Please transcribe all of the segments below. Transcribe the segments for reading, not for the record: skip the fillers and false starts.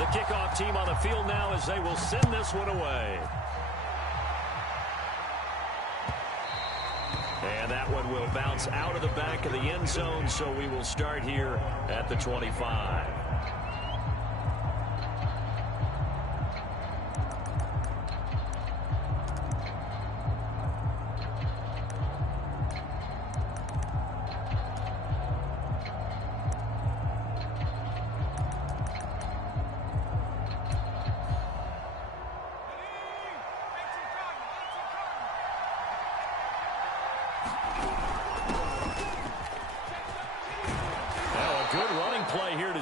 The kickoff team on the field now as they will send this one away. And that one will bounce out of the back of the end zone, so we will start here at the 25.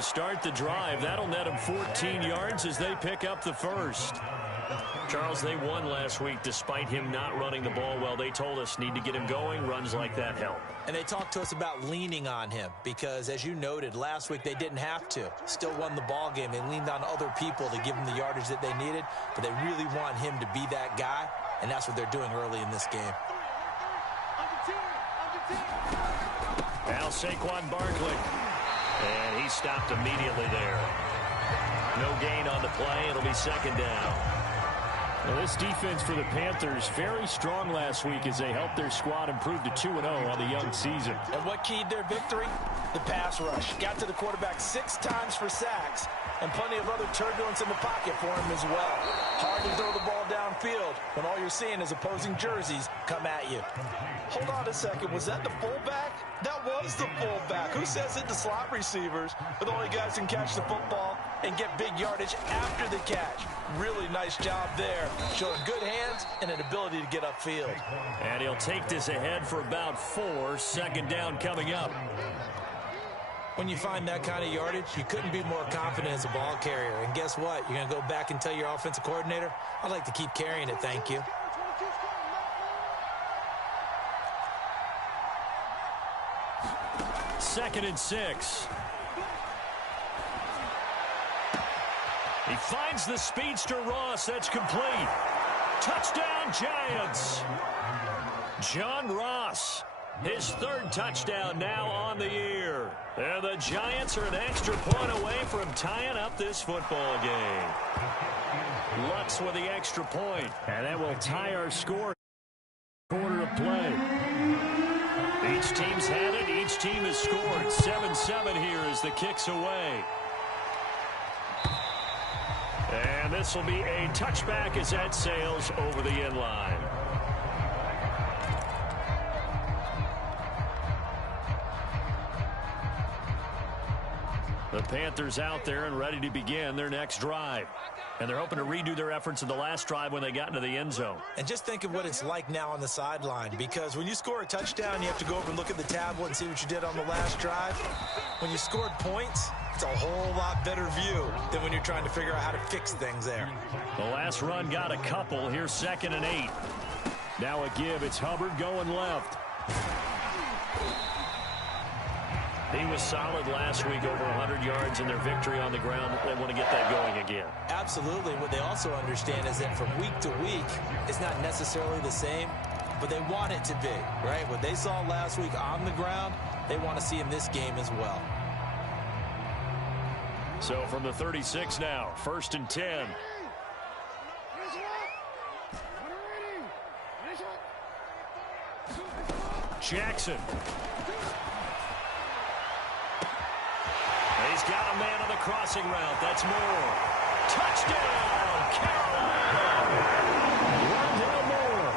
Start the drive. That'll net them 14 yards as they pick up the first. Charles, they won last week despite him not running the ball well. They told us need to get him going. Runs like that help. And they talked to us about leaning on him because, as you noted, last week they didn't have to. Still won the ball game. They leaned on other people to give them the yardage that they needed, but they really want him to be that guy, and that's what they're doing early in this game. Now Saquon Barkley. And he stopped immediately there. No gain on the play. It'll be second down. Well, this defense for the Panthers very strong last week as they helped their squad improve to 2-0 on the young season. And what keyed their victory? The pass rush. Got to the quarterback 6 times for sacks and plenty of other turbulence in the pocket for him as well. Hard to throw the ball downfield when all you're seeing is opposing jerseys come at you. Hold on a second. Was that the fullback? That was the fullback. Who says it to slot receivers? But the only guys can catch the football and get big yardage after the catch. Really nice job there. Showing good hands and an ability to get upfield. And he'll take this ahead for about 4. Second down coming up. When you find that kind of yardage, you couldn't be more confident as a ball carrier. And guess what? You're going to go back and tell your offensive coordinator, I'd like to keep carrying it, thank you. Second and 6. He finds the speedster Ross. That's complete. Touchdown, Giants. John Ross, his 3rd touchdown now on the year. And the Giants are an extra point away from tying up this football game. Lutz with the extra point. And that will tie our score. Quarter of play. Each team's had it. Each team has scored. 7-7 here as the kick's away. And this will be a touchback as that sails over the end line. The Panthers out there and ready to begin their next drive. And they're hoping to redo their efforts in the last drive when they got into the end zone. And just think of what it's like now on the sideline, because when you score a touchdown, you have to go over and look at the tablet and see what you did on the last drive. When you scored points, it's a whole lot better view than when you're trying to figure out how to fix things there. The last run got a couple. Here's 2nd and 8. Now a give. It's Hubbard going left. He was solid last week, over 100 yards in their victory on the ground. They want to get that going again. Absolutely. What they also understand is that from week to week, it's not necessarily the same, but they want it to be, right? What they saw last week on the ground, they want to see in this game as well. So from the 36 now, 1st and 10. Jackson. He's got a man on the crossing route. That's Moore. Touchdown, Carolina! Rondale Moore,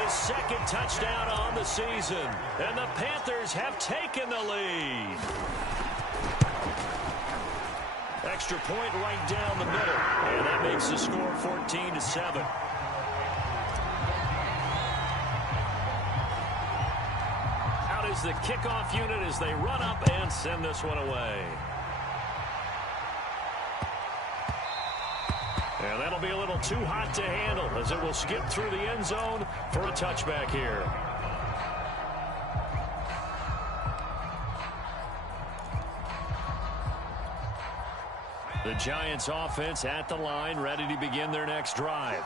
his 2nd touchdown on the season. And the Panthers have taken the lead. Extra point right down the middle. And that makes the score 14-7. Out is the kickoff unit as they run up and send this one away. And that'll be a little too hot to handle as it will skip through the end zone for a touchback here. The Giants offense at the line, ready to begin their next drive.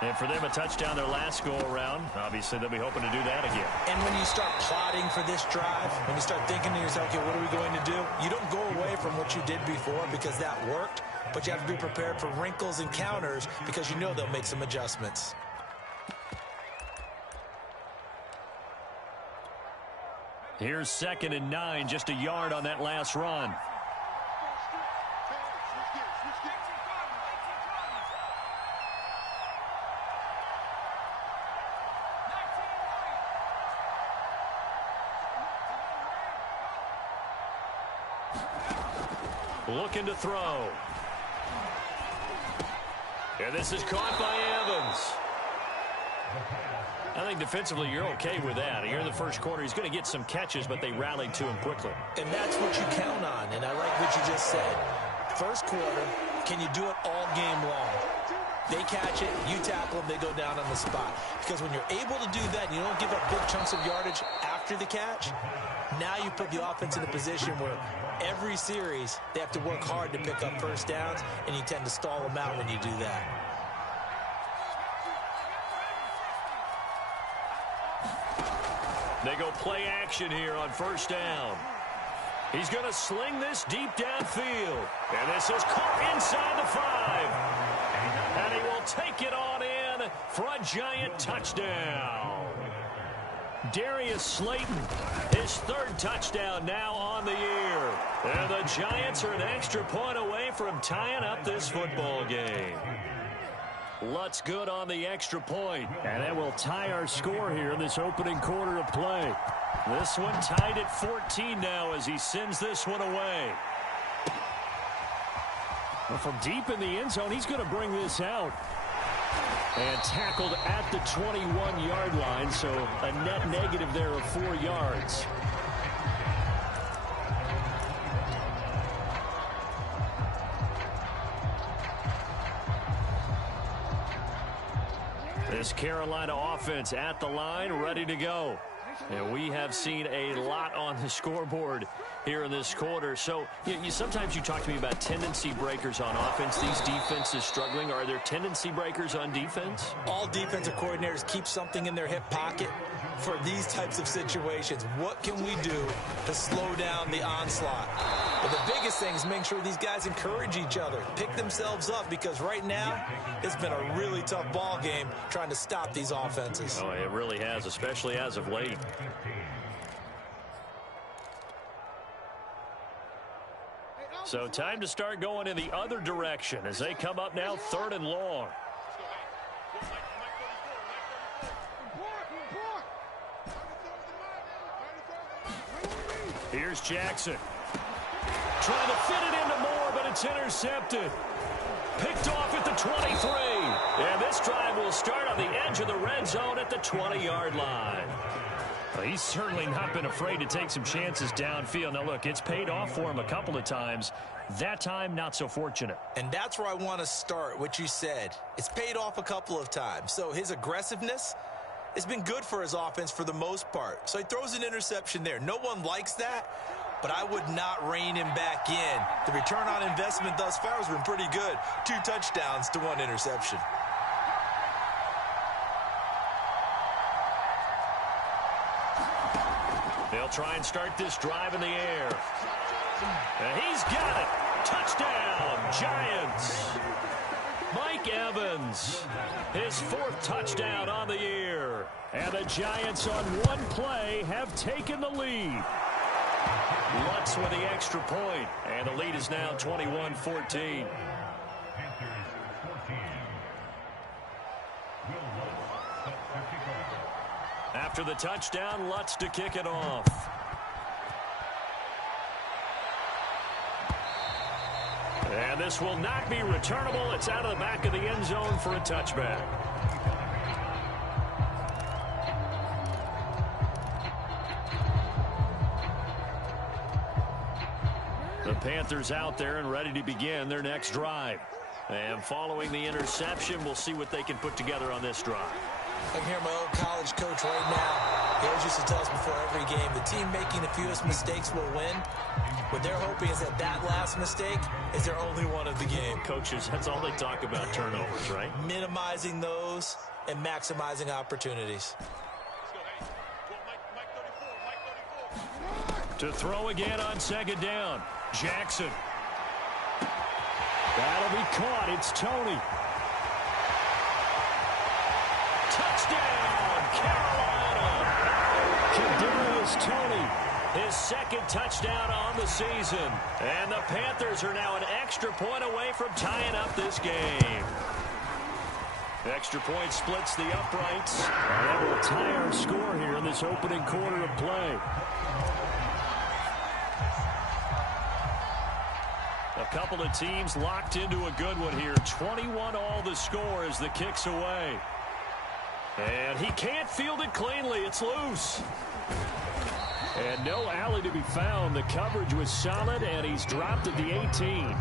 And for them, a touchdown their last go-around. Obviously, they'll be hoping to do that again. And when you start plotting for this drive, when you start thinking to yourself, okay, what are we going to do? You don't go away from what you did before because that worked. but you have to be prepared for wrinkles and counters because you know they'll make some adjustments. Here's 2nd and 9, just a yard on that last run. Looking to throw. And this is caught by Evans. I think defensively you're okay with that. Here in the first quarter, he's going to get some catches, but they rallied to him quickly. And that's what you count on, and I like what you just said. First quarter, can you do it all game long? They catch it, you tackle them, they go down on the spot. Because when you're able to do that, and you don't give up big chunks of yardage after the catch, now you put the offense in a position where every series they have to work hard to pick up first downs, and you tend to stall them out when you do that. They go play action here on first down. He's going to sling this deep downfield. And this is caught inside the 5. And he will take it on in for a giant touchdown. Darius Slayton, his 3rd touchdown now on the year. And the Giants are an extra point away from tying up this football game. Lutz good on the extra point. And that will tie our score here in this opening quarter of play. This one tied at 14 now as he sends this one away. Well, from deep in the end zone, he's going to bring this out. And tackled at the 21-yard line, so a net negative there of 4 yards. This Carolina offense at the line, ready to go. And we have seen a lot on the scoreboard here in this quarter. So sometimes you talk to me about tendency breakers on offense. These defenses struggling. Are there tendency breakers on defense? All defensive coordinators keep something in their hip pocket for these types of situations. What can we do to slow down the onslaught? But the biggest thing is make sure these guys encourage each other, pick themselves up, because right now it's been a really tough ball game trying to stop these offenses. Oh, it really has, especially as of late. So time to start going in the other direction as they come up now 3rd and long. Here's Jackson. Trying to fit it into Moore, but it's intercepted. Picked off at the 23. And this drive will start on the edge of the red zone at the 20-yard line. Well, he's certainly not been afraid to take some chances downfield. Now, look, it's paid off for him a couple of times. That time, not so fortunate. And that's where I want to start, what you said. It's paid off a couple of times. So his aggressiveness has been good for his offense for the most part. So he throws an interception there. No one likes that, but I would not rein him back in. The return on investment thus far has been pretty good. 2 touchdowns to 1 interception. They'll try and start this drive in the air. And he's got it. Touchdown, Giants. Mike Evans, his 4th touchdown on the year. And the Giants on one play have taken the lead. Lutz with the extra point, and the lead is now 21-14. After the touchdown, Lutz to kick it off. And this will not be returnable. It's out of the back of the end zone for a touchback. The Panthers out there and ready to begin their next drive. And following the interception, we'll see what they can put together on this drive. I can hear my old college coach right now. He always used to tell us before every game, the team making the fewest mistakes will win. What they're hoping is that that last mistake is their only one of the game. Coaches, that's all they talk about, turnovers, right? Minimizing those and maximizing opportunities. To throw again on 2nd down. Jackson. That'll caught. It's Tony. Touchdown, Carolina! Kadarius Toney. His second touchdown on the season. And the Panthers are now an extra point away from tying up this game. Extra point splits the uprights. That will tie our score here in this opening quarter of play. A couple of teams locked into a good one here. 21 all the score as the kick's away. And he can't field it cleanly. It's loose. And no alley to be found. The coverage was solid, and he's dropped at the 18.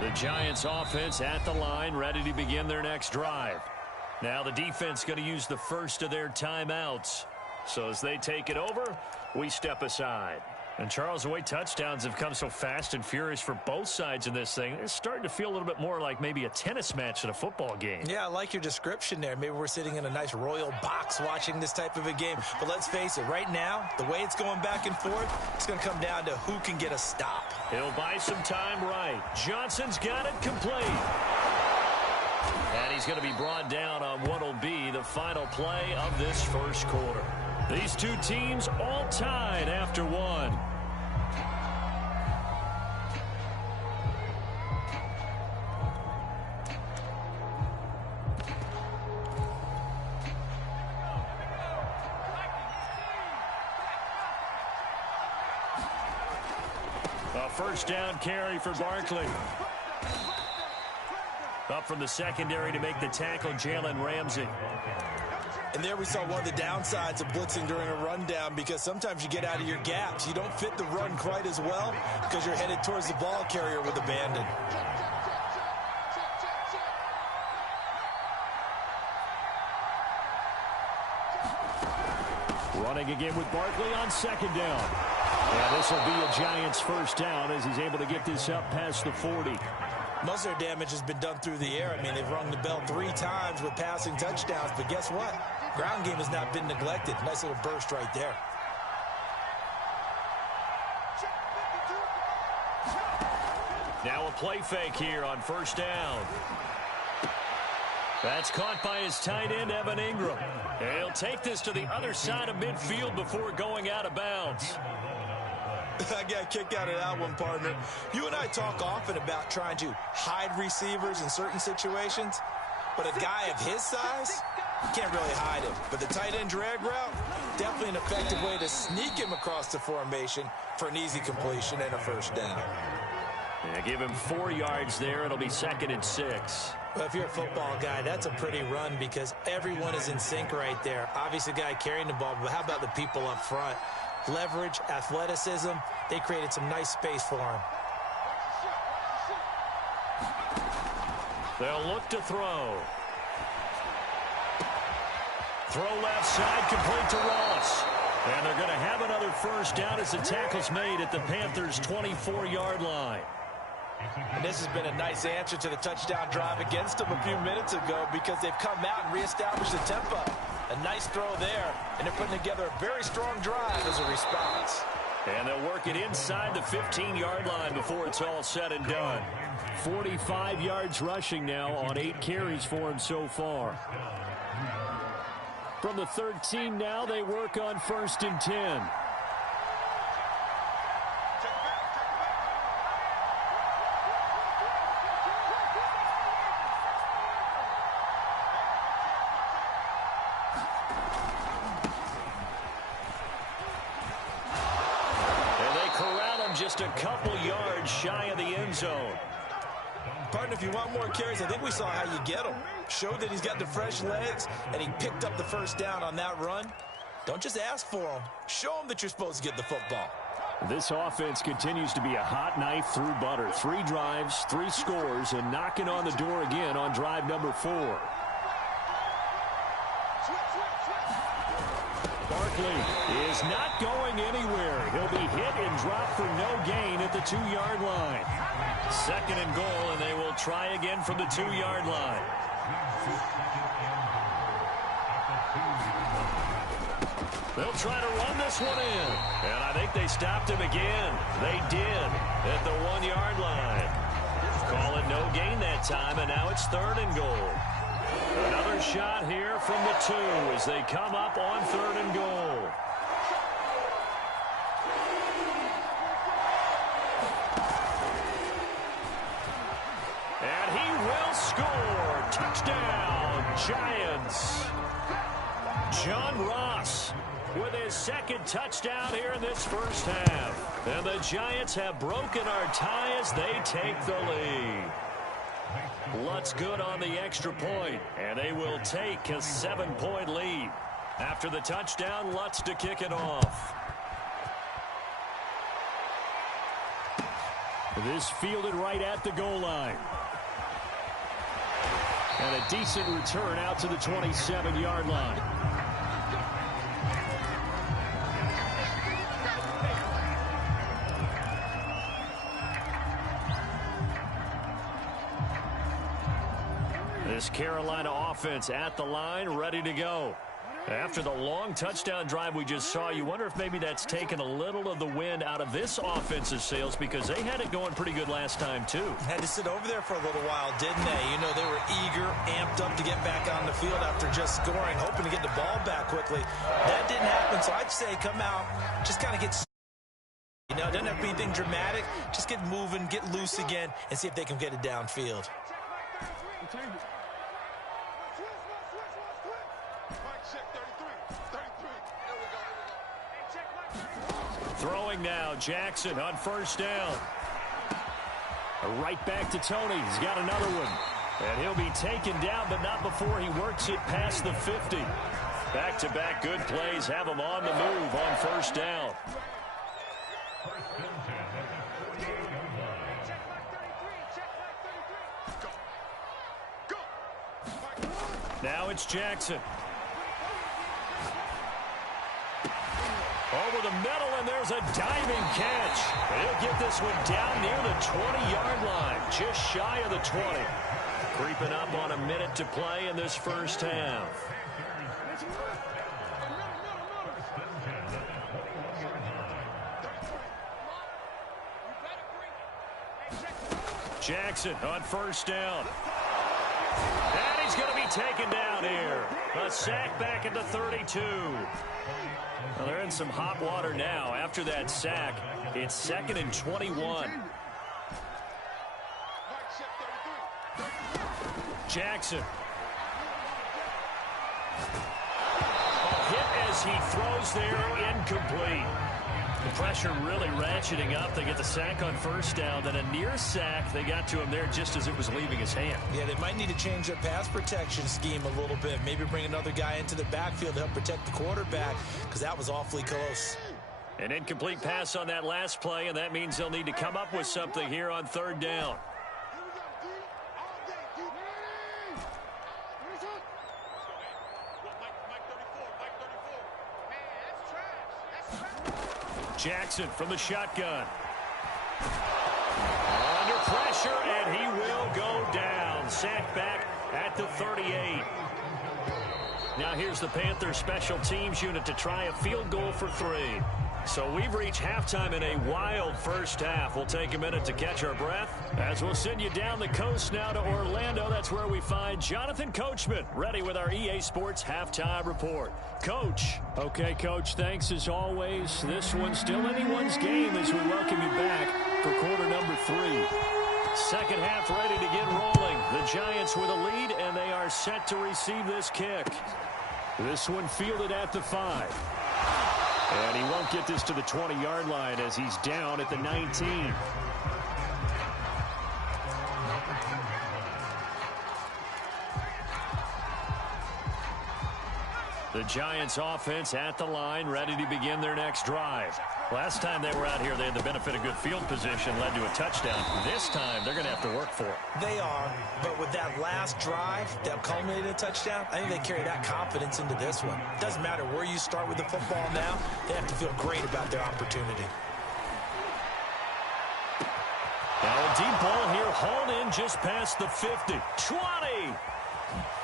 The Giants offense at the line, ready to begin their next drive. Now the defense going to use the first of their timeouts. So as they take it over, we step aside. And Charles, the way touchdowns have come so fast and furious for both sides in this thing, it's starting to feel a little bit more like maybe a tennis match in a football game. Yeah, I like your description there. Maybe we're sitting in a nice royal box watching this type of a game. But let's face it, right now, the way it's going back and forth, it's going to come down to who can get a stop. He'll buy some time right. Johnson's got it complete. And he's going to be brought down on what will be the final play of this first quarter. These two teams all tied after one. A first down carry for Barkley. Up from the secondary to make the tackle, Jalen Ramsey. And there we saw one of the downsides of blitzing during a rundown, because sometimes you get out of your gaps. You don't fit the run quite as well because you're headed towards the ball carrier with abandon. Running again with Barkley on second down. And this will be a Giants first down as he's able to get this up past the 40. Most of their damage has been done through the air. I mean, they've rung the bell 3 times with passing touchdowns, but guess what? Ground game has not been neglected. Nice little burst right there. Now a play fake here on first down. That's caught by his tight end, Evan Ingram. And he'll take this to the other side of midfield before going out of bounds. I got a kick out of that one, partner. You and I talk often about trying to hide receivers in certain situations, but a guy of his size, you can't really hide him. But the tight end drag route, definitely an effective way to sneak him across the formation for an easy completion and a first down. Yeah, give him 4 yards there. It'll be 2nd and 6. Well, if you're a football guy, that's a pretty run because everyone is in sync right there. Obviously, the guy carrying the ball, but how about the people up front? Leverage, athleticism, they created some nice space for him. They'll look to throw. Throw left side, complete to Ross. And they're going to have another first down as the tackle's made at the Panthers' 24-yard line. And this has been a nice answer to the touchdown drive against them a few minutes ago because they've come out and reestablished the tempo. A nice throw there, and they're putting together a very strong drive as a response. And they'll work it inside the 15-yard line before it's all said and done. 45 yards rushing now on 8 carries for him so far. From the 13 now, they work on 1st and 10. Just a couple yards shy of the end zone. Partner, if you want more carries, I think we saw how you get them. Showed that he's got the fresh legs, and he picked up the first down on that run. Don't just ask for them. Show them that you're supposed to get the football. This offense continues to be a hot knife through butter. 3 drives, 3 scores, and knocking on the door again on drive number 4. Barkley is not going anywhere. He'll be hit and dropped for no gain at the 2-yard line. Second and goal, and they will try again from the 2-yard line. They'll try to run this one in. And I think they stopped him again. They did at the 1-yard line. Call it no gain that time, and now it's third and goal. Another shot here from the 2 as they come up on third and goal. And he will score. Touchdown, Giants. John Ross with his second touchdown here in this first half. And the Giants have broken our tie as they take the lead. Lutz good on the extra point, and they will take a 7-point lead. After the touchdown, Lutz to kick it off. This fielded right at the goal line. And a decent return out to the 27-yard line. This Carolina offense at the line, ready to go. After the long touchdown drive we just saw, you wonder if maybe that's taken a little of the wind out of this offensive sails, because they had it going pretty good last time, too. Had to sit over there for a little while, didn't they? You know, they were eager, amped up to get back on the field after just scoring, hoping to get the ball back quickly. That didn't happen, so I'd say come out, just kind of get... You know, it doesn't have to be anything dramatic. Just get moving, get loose again, and see if they can get it downfield. Throwing now, Jackson on first down. Right back to Tony. He's got another one. And he'll be taken down, but not before he works it past the 50. Back-to-back good plays have him on the move on first down. Now it's Jackson. Over the middle, and there's a diving catch. He'll get this one down near the 20-yard line, just shy of the 20. Creeping up on a minute to play in this first half. Jackson on first down. And he's going to be taken down here. A sack back at the 32. Well, they're in some hot water now. After that sack, it's second and 21. Jackson. A hit as he throws there, incomplete. The pressure really ratcheting up. They get the sack on first down. Then a near sack. They got to him there just as it was leaving his hand. Yeah, they might need to change their pass protection scheme a little bit. Maybe bring another guy into the backfield to help protect the quarterback, because that was awfully close. An incomplete pass on that last play, and that means they'll need to come up with something here on third down. Jackson from the shotgun. Under pressure, and he will go down. Sacked back at the 38. Now here's the Panthers special teams unit to try a field goal for 3. So we've reached halftime in a wild first half. We'll take a minute to catch our breath as we'll send you down the coast now to Orlando. That's where we find Jonathan Coachman, ready with our EA Sports halftime report. Coach. Okay, Coach, thanks as always. This one's still anyone's game as we welcome you back for quarter number 3. Second half ready to get rolling. The Giants with a lead, and they are set to receive this kick. This one fielded at the 5. And he won't get this to the 20-yard line as he's down at the 19. The Giants offense at the line, ready to begin their next drive. Last time they were out here, they had the benefit of good field position, led to a touchdown. This time, they're going to have to work for it. They are, but with that last drive that culminated in a touchdown, I think they carry that confidence into this one. Doesn't matter where you start with the football now, they have to feel great about their opportunity. Now a deep ball here, hauled in just past the 50. 20!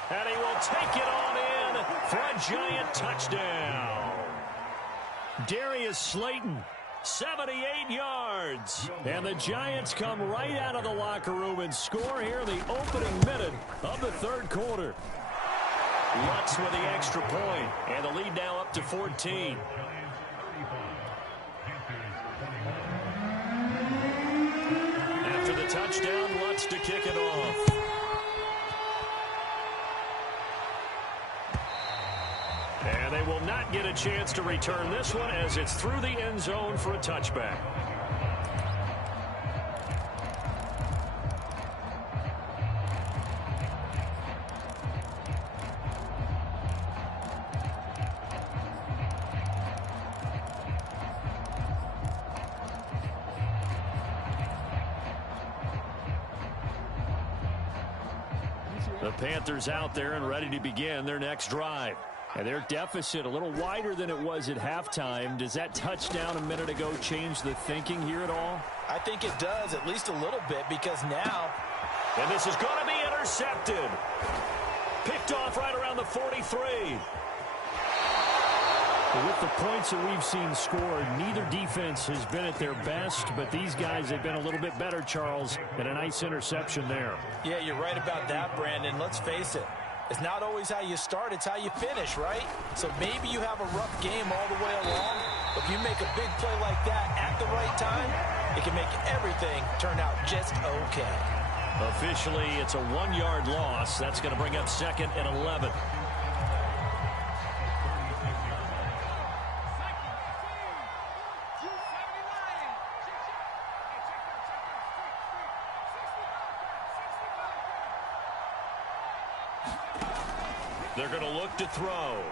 And he will take it on in for a Giant touchdown. Darius Slayton, 78 yards. And the Giants come right out of the locker room and score here in the opening minute of the third quarter. Lutz with the extra point, and the lead now up to 14. After the touchdown, Lutz to kick it off. And they will not get a chance to return this one as it's through the end zone for a touchback. The Panthers out there and ready to begin their next drive. And their deficit a little wider than it was at halftime. Does that touchdown a minute ago change the thinking here at all? I think it does, at least a little bit, because now... And this is going to be intercepted. Picked off right around the 43. With the points that we've seen scored, neither defense has been at their best, but these guys have been a little bit better, Charles, and a nice interception there. Yeah, you're right about that, Brandon. Let's face it. It's not always how you start, it's how you finish, right? So maybe you have a rough game all the way along, but if you make a big play like that at the right time, it can make everything turn out just okay. Officially, it's a 1-yard loss. That's going to bring up 2nd and 11. They're going to look to throw.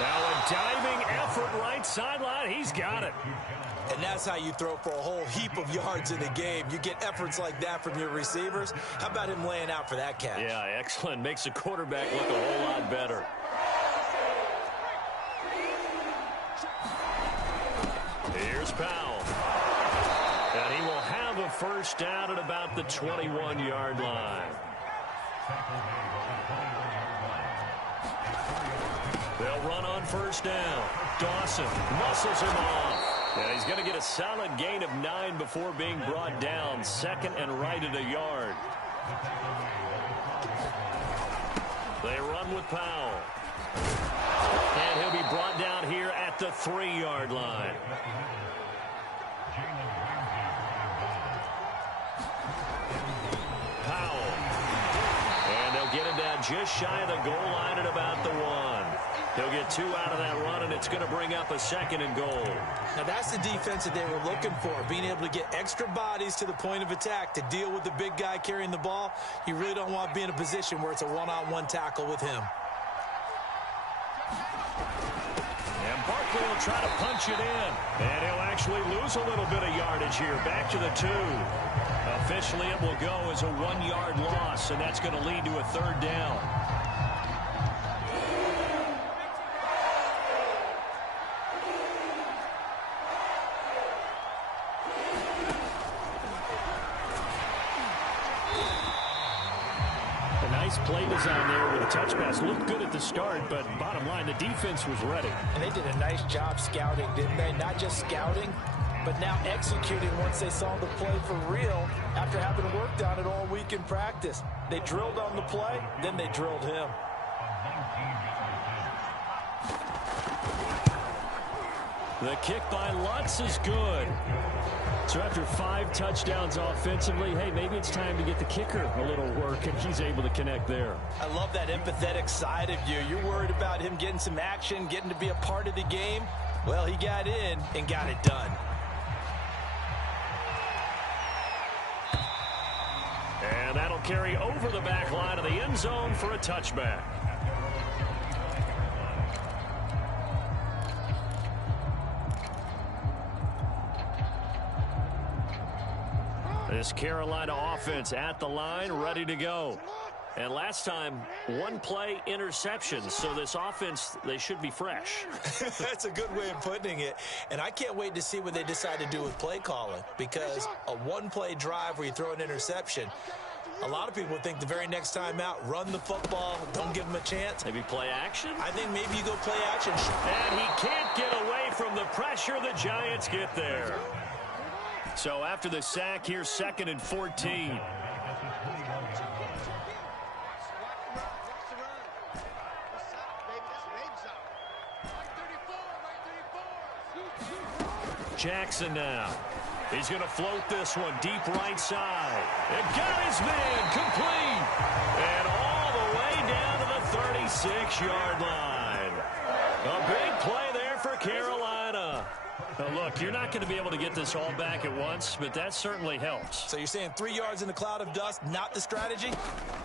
Now a diving effort right sideline. He's got it. And that's how you throw for a whole heap of yards in a game. You get efforts like that from your receivers. How about him laying out for that catch? Yeah, excellent. Makes the quarterback look a whole lot better. Here's Powell. And he will have a first down at about the 21-yard line. They'll run on first down. Dawson muscles him off. And he's going to get a solid gain of 9 before being brought down. 2nd and right at a yard. They run with Powell. And he'll be brought down here at the 3-yard line. Powell. And they'll get him down just shy of the goal line at about the 1. He'll get 2 out of that run, and it's going to bring up a 2nd and goal. Now that's the defense that they were looking for, being able to get extra bodies to the point of attack to deal with the big guy carrying the ball. You really don't want to be in a position where it's a one-on-one tackle with him. And Barkley will try to punch it in. And he'll actually lose a little bit of yardage here. Back to the 2. Officially, it will go as a 1-yard loss, and that's going to lead to a 3rd down. Play design there with a touch pass. Looked good at the start, but bottom line, the defense was ready. And they did a nice job scouting, didn't they? Not just scouting, but now executing once they saw the play for real after having worked on it all week in practice. They drilled on the play, then they drilled him. The kick by Lutz is good. So after 5 touchdowns offensively, hey, maybe it's time to get the kicker a little work, and he's able to connect there. I love that empathetic side of you. You're worried about him getting some action, getting to be a part of the game. Well, he got in and got it done. And that'll carry over the back line of the end zone for a touchback. This Carolina offense at the line, ready to go. And last time, one play interception. So this offense, they should be fresh. That's a good way of putting it. And I can't wait to see what they decide to do with play calling, because a one-play drive where you throw an interception, a lot of people think the very next time out, run the football, don't give them a chance. Maybe play action? I think maybe you go play action. And he can't get away from the pressure. The Giants get there. So after the sack, here's 2nd and 14. Jackson now. He's going to float this one deep right side. And got his man complete. And all the way down to the 36-yard line. A big play there for Carolina. Now look, you're not going to be able to get this all back at once, but that certainly helps. So you're saying 3 yards in a cloud of dust, not the strategy?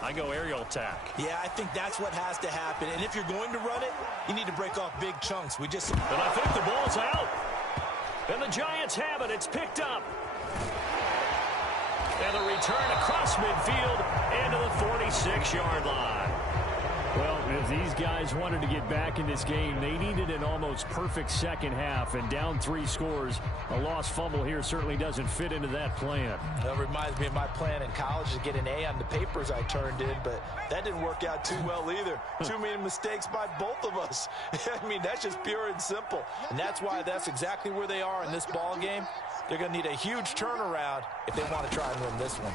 I go aerial attack. Yeah, I think that's what has to happen. And if you're going to run it, you need to break off big chunks. And I think the ball's out. And the Giants have it. It's picked up. And a return across midfield into the 46-yard line. Well, if these guys wanted to get back in this game, they needed an almost perfect second half. And down 3 scores, a lost fumble here certainly doesn't fit into that plan. That reminds me of my plan in college to get an A on the papers I turned in, but that didn't work out too well either. Too many mistakes by both of us. I mean, that's just pure and simple. And that's why that's exactly where they are in this ball game. They're going to need a huge turnaround if they want to try and win this one.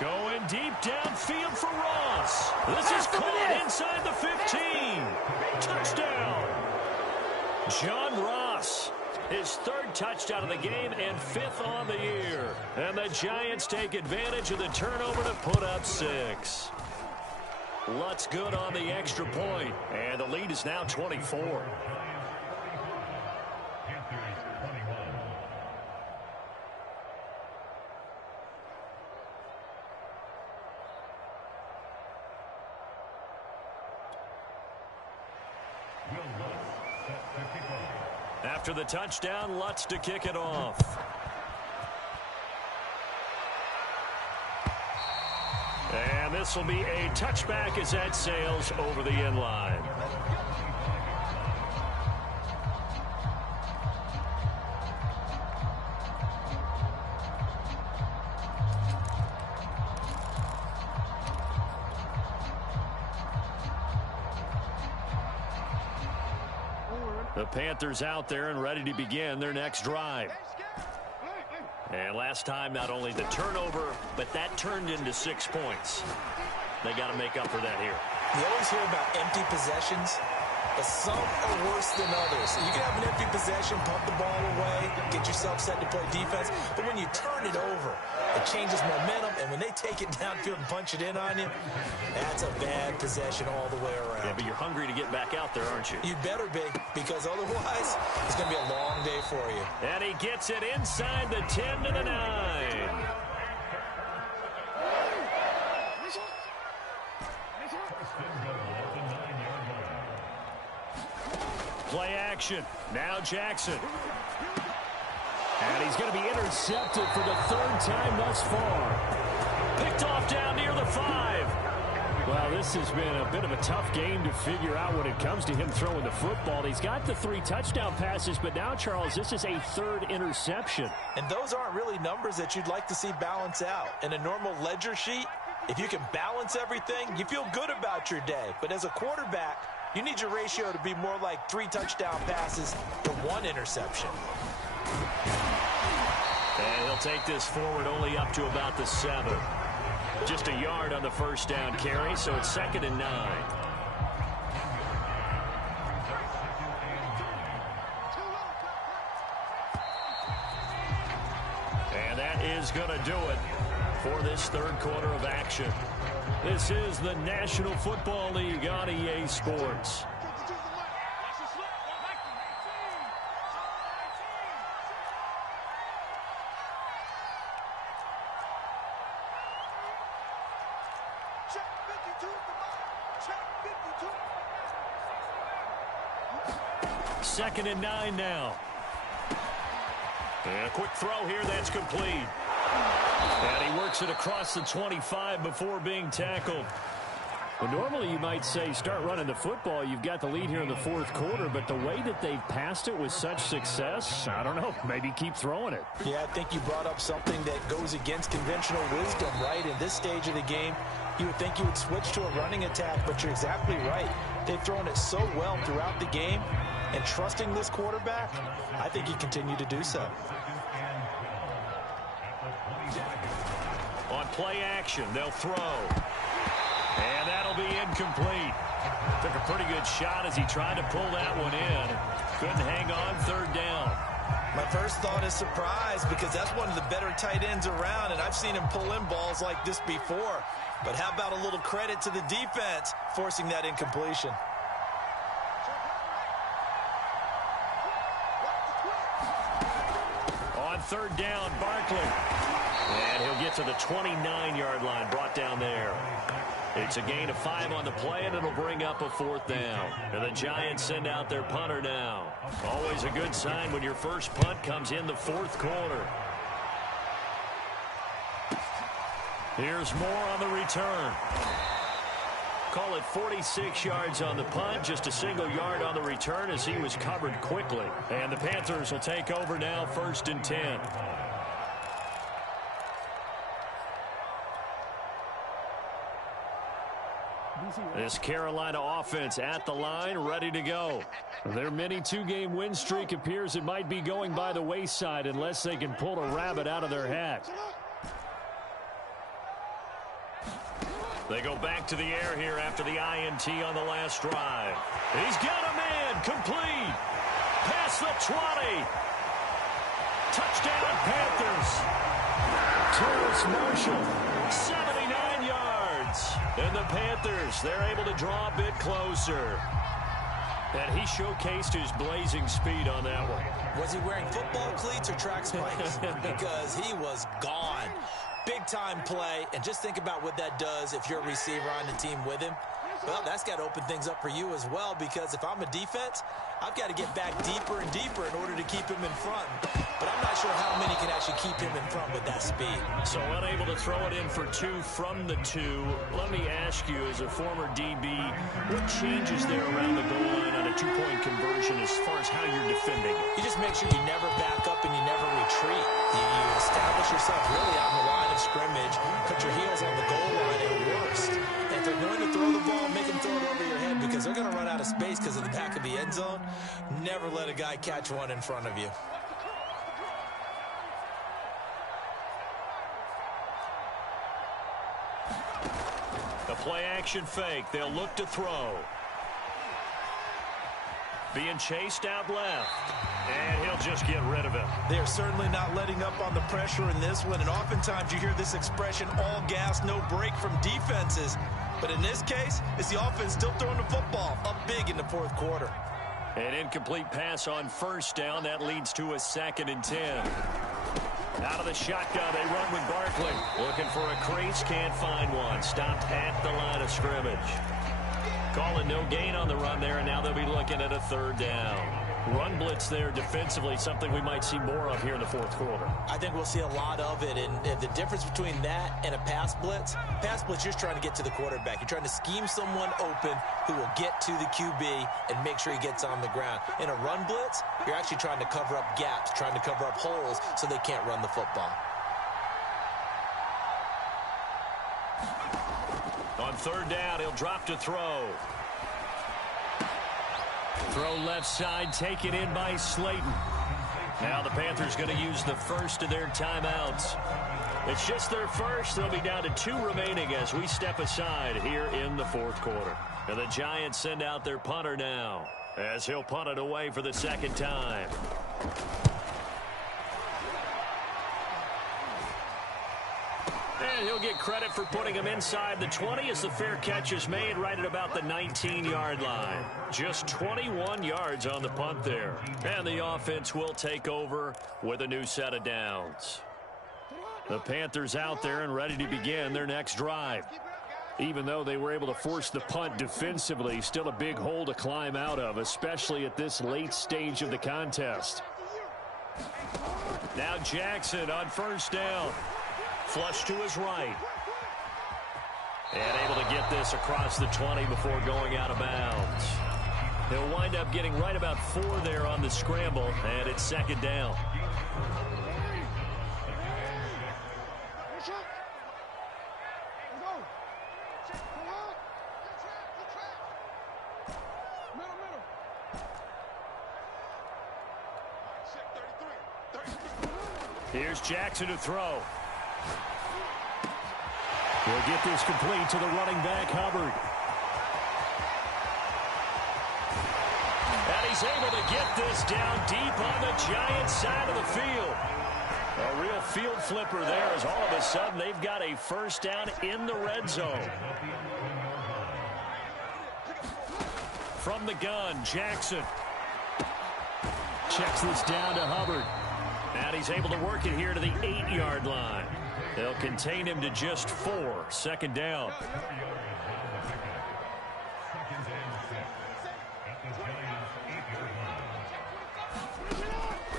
Going deep downfield for Ross. This is caught inside the 15. Touchdown. John Ross, his 3rd touchdown of the game and 5th on the year. And the Giants take advantage of the turnover to put up 6. Lutz good on the extra point, and the lead is now 24. After the touchdown, Lutz to kick it off. And this will be a touchback as that sails over the end line. The Panthers out there and ready to begin their next drive. And last time, not only the turnover, but that turned into 6 points. They got to make up for that here. You always hear about empty possessions, but some are worse than others. You can have an empty possession, pump the ball away, get yourself set to play defense, but when you turn it over, it changes momentum, and when they take it downfield and punch it in on you, that's a bad possession all the way around. Yeah, but you're hungry to get back out there, aren't you? You better be, because otherwise, it's going to be a long day for you. And he gets it inside the 10 to the 9. Play action. Now Jackson. And he's going to be intercepted for the 3rd time thus far. Picked off down near the 5. Well, this has been a bit of a tough game to figure out when it comes to him throwing the football. He's got the 3 touchdown passes, but now, Charles, this is a 3rd interception. And those aren't really numbers that you'd like to see balance out. In a normal ledger sheet, if you can balance everything, you feel good about your day. But as a quarterback, you need your ratio to be more like 3 touchdown passes to 1 interception. And he'll take this forward only up to about the 7. Just a yard on the first down carry, so it's 2nd and 9. And that is going to do it for this 3rd quarter of action. This is the National Football League on EA Sports. Second and 9 now. And a quick throw here that's complete. And he works it across the 25 before being tackled. Well, normally you might say start running the football. You've got the lead here in the fourth quarter, but the way that they've passed it with such success, I don't know, maybe keep throwing it. Yeah, I think you brought up something that goes against conventional wisdom, right? In this stage of the game, you would think you would switch to a running attack, but you're exactly right. They've thrown it so well throughout the game, and trusting this quarterback, I think you continue to do so. On play action, they'll throw. And that'll be incomplete. Took a pretty good shot as he tried to pull that one in. Couldn't hang on, third down. My first thought is surprise, because that's one of the better tight ends around, and I've seen him pull in balls like this before. But how about a little credit to the defense forcing that incompletion? On third down, Barkley. And he'll get to the 29-yard line, brought down there. It's a gain of 5 on the play, and it'll bring up a fourth down. And the Giants send out their punter now. Always a good sign when your first punt comes in the fourth quarter. Here's Moore on the return. Call it 46 yards on the punt, just a single yard on the return as he was covered quickly. And the Panthers will take over now, 1st and 10. This Carolina offense at the line, ready to go. Their mini 2-game win streak appears it might be going by the wayside unless they can pull a rabbit out of their hat. They go back to the air here after the INT on the last drive. He's got a man, complete. Past the 20. Touchdown, Panthers. Terrace Marshall, 79 yards. And the Panthers, they're able to draw a bit closer. And he showcased his blazing speed on that one. Was he wearing football cleats or track spikes? Because he was gone. Big-time play, and just think about what that does if you're a receiver on the team with him. Well, that's got to open things up for you as well, because if I'm a defense, I've got to get back deeper and deeper in order to keep him in front. But I'm not sure how many can actually keep him in front with that speed. So unable to throw it in for 2 from the 2. Let me ask you, as a former DB, what changes there around the goal line on a 2-point conversion as far as how you're defending it? You just make sure you never back up and you never retreat. You establish yourself really out in the line of scrimmage, put your heels on the goal line at worst. And if they're going to throw the ball, make them throw it over your head, because they're going to run out of space because of the back of the end zone. Never let a guy catch one in front of you. The play-action fake. They'll look to throw. Being chased out left. And he'll just get rid of it. They are certainly not letting up on the pressure in this one. And oftentimes you hear this expression, all gas, no break from defenses. But in this case, it's the offense still throwing the football up big in the fourth quarter. An incomplete pass on first down. That leads to a 2nd and 10. Out of the shotgun, they run with Barkley. Looking for a crease, can't find one. Stopped at the line of scrimmage. Calling no gain on the run there, and now they'll be looking at a 3rd down. Run blitz there defensively, something we might see more of here in the fourth quarter. I think we'll see a lot of it, and the difference between that and a pass blitz, you're just trying to get to the quarterback. You're trying to scheme someone open who will get to the QB and make sure he gets on the ground. In a run blitz, you're actually trying to cover up gaps, trying to cover up holes so they can't run the football. On 3rd down, he'll drop to throw. Throw left side, taken in by Slayton. Now the Panthers going to use the first of their timeouts. It's just their first. They'll be down to 2 remaining as we step aside here in the fourth quarter. And the Giants send out their punter now as he'll punt it away for the 2nd time. And he'll get credit for putting him inside the 20 as the fair catch is made right at about the 19-yard line. Just 21 yards on the punt there. And the offense will take over with a new set of downs. The Panthers out there and ready to begin their next drive. Even though they were able to force the punt defensively, still a big hole to climb out of, especially at this late stage of the contest. Now Jackson on 1st down. Flush to his right. And able to get this across the 20 before going out of bounds. He'll wind up getting right about 4 there on the scramble, and it's second down. Here's Jackson to throw. He'll get this complete to the running back, Hubbard. And he's able to get this down deep on the Giants' side of the field. A real field flipper there as all of a sudden they've got a first down in the red zone. From the gun, Jackson. Checks this down to Hubbard. And he's able to work it here to the 8-yard line. They'll contain him to just 4. Second down.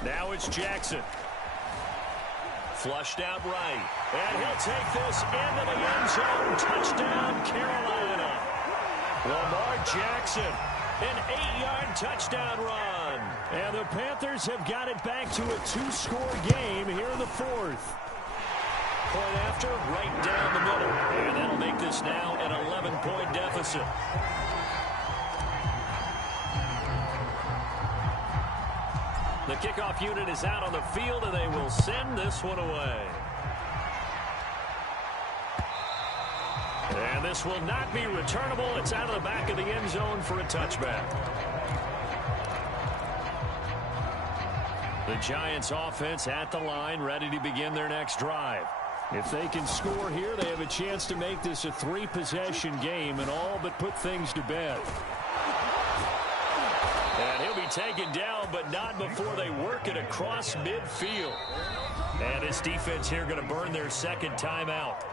Now it's Jackson. Flushed out right. And he'll take this into the end zone. Touchdown, Carolina. Lamar Jackson, an 8-yard touchdown run. And the Panthers have got it back to a 2-score game here in the 4th. Point after, right down the middle. And that'll make this now an 11-point deficit. The kickoff unit is out on the field, and they will send this one away. And this will not be returnable. It's out of the back of the end zone for a touchback. The Giants offense at the line, ready to begin their next drive. If they can score here, they have a chance to make this a 3-possession game and all but put things to bed. And he'll be taken down, but not before they work it across midfield. And this defense here going to burn their second timeout.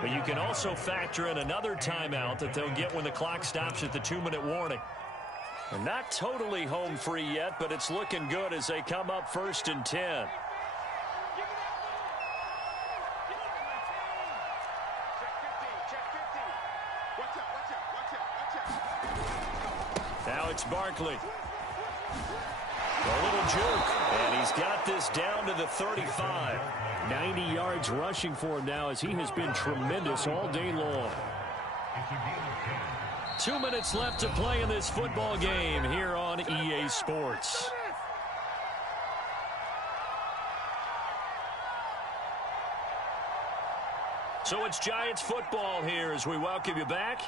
But you can also factor in another timeout that they'll get when the clock stops at the 2-minute warning. And not totally home free yet, but it's looking good as they come up 1st and 10. Now it's Barkley. A little juke, and he's got this down to the 35. 90 yards rushing for him now as he has been tremendous all day long. 2 minutes left to play in this football game here on EA Sports. So it's Giants football here as we welcome you back.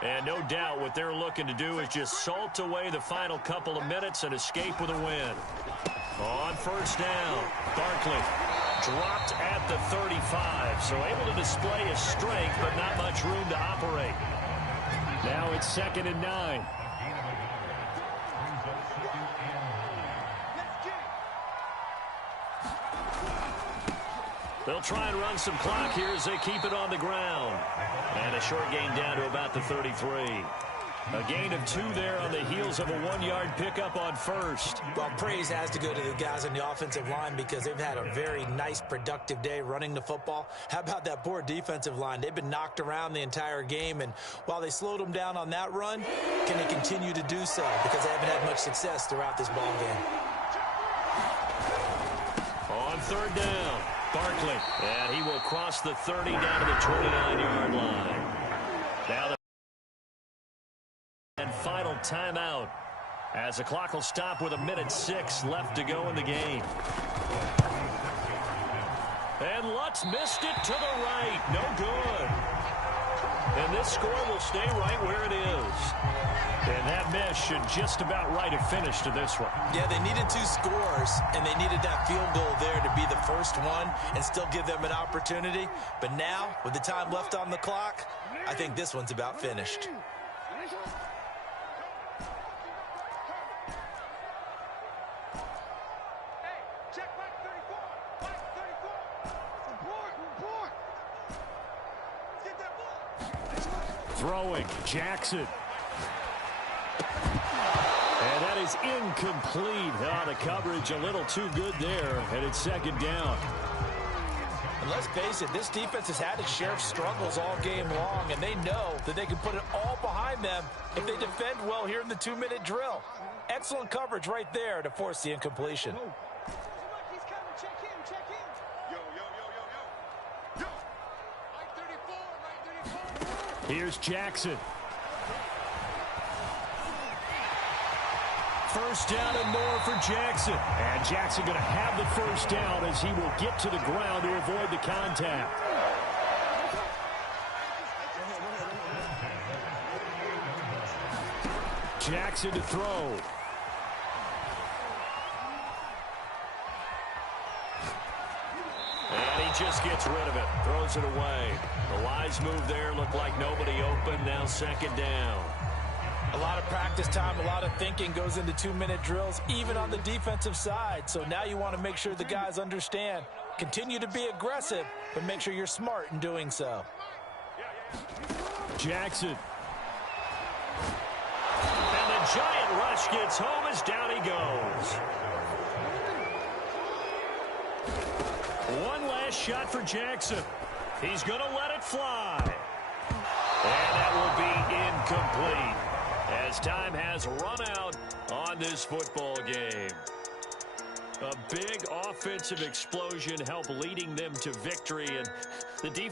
And no doubt what they're looking to do is just salt away the final couple of minutes and escape with a win. On first down, Barkley dropped at the 35, so able to display his strength, but not much room to operate. Now it's 2nd and 9. They'll try and run some clock here as they keep it on the ground. And a short gain down to about the 33. A gain of 2 there on the heels of a 1-yard pickup on first. Well, praise has to go to the guys on the offensive line because they've had a very nice, productive day running the football. How about that poor defensive line? They've been knocked around the entire game, and while they slowed them down on that run, can they continue to do so? Because they haven't had much success throughout this ball game. On third down, Barkley, and he will cross the 30 down to the 29-yard line. Now the and final timeout as the clock will stop with 1:06 left to go in the game. And Lutz missed it to the right. No good. And this score will stay right where it is. And that miss should just about right a finish to this one. Yeah, they needed 2 scores, and they needed that field goal there to be the first one and still give them an opportunity. But now, with the time left on the clock, I think this one's about finished. Throwing, Jackson. And that is incomplete. The coverage a little too good there, and it's 2nd down. And let's face it, this defense has had its share of struggles all game long, and they know that they can put it all behind them if they defend well here in the 2-minute drill. Excellent coverage right there to force the incompletion. Here's Jackson. First down and more for Jackson. And Jackson going to have the first down as he will get to the ground to avoid the contact. Jackson to throw. And he just gets rid of it. Throws it away. The wise move there. Looked like nobody open. Now second down. A lot of practice time, a lot of thinking goes into 2-minute drills, even on the defensive side. So now you want to make sure the guys understand. Continue to be aggressive, but make sure you're smart in doing so. Jackson. And the giant rush gets home as down he goes. One last shot for Jackson. He's going to let it fly. And that will be incomplete, as time has run out on this football game. A big offensive explosion helped leading them to victory, and the defense